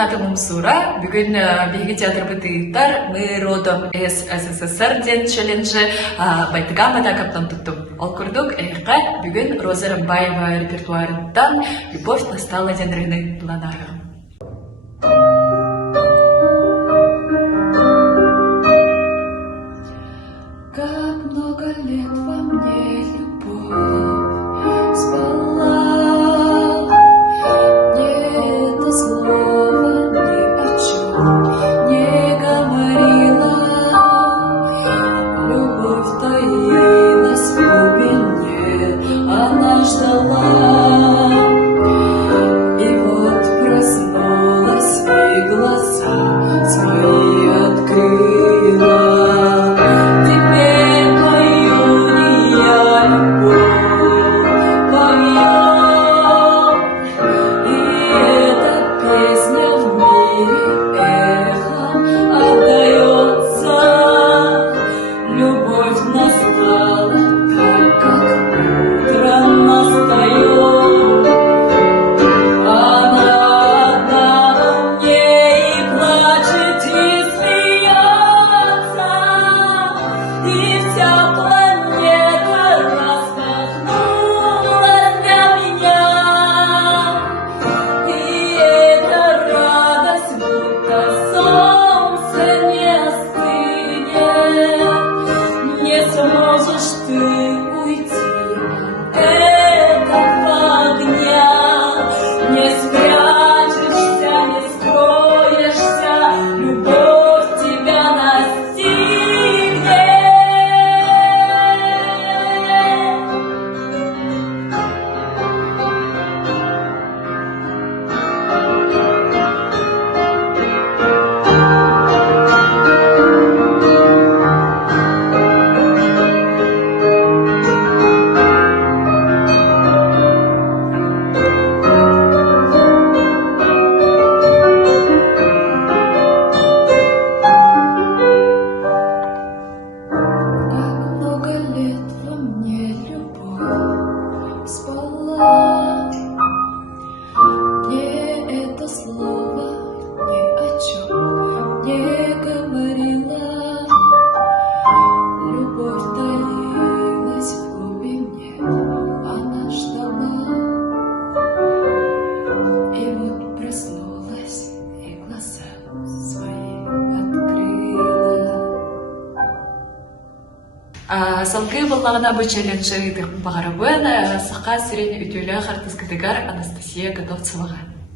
атымым Сура. Бүгін биги театр бытыйттар мы родом из СССР ден челленджи байтыгамада каптан туттум. Ол курдук эйка бүгін Роза Рымбаева репертуарындан «Любовь настала ден рыны планарым. Как много лет во мне любовь спала, мне это слово ни о чем не говорила. Любовь таилась в глубине, она ждала, и вот проснулась и глаза свои открыла. Сможешь ты уйти от этого огня, не спрячешься, не скроешься, любовь тебя настигнет. Спала, мне это слово ни о чем не говорила. Любовь таилась в глубине, она ждала, и вот проснулась и глаза свои открыла. Салгы боллагына бу челленджи багарабын сака сирени үтүлө хартыскытыгар Анастасия Готовцевага.